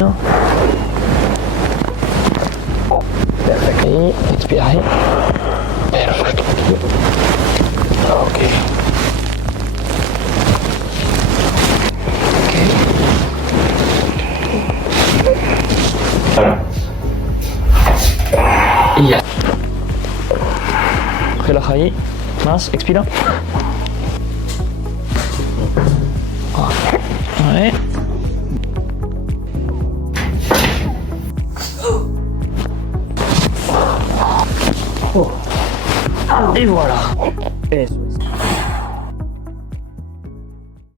Non. Perfect. Et expirez. Perfect. Ok. Ok. Yes. Relajadí. Más, expira. Ouais. Oh. Et voilà. Et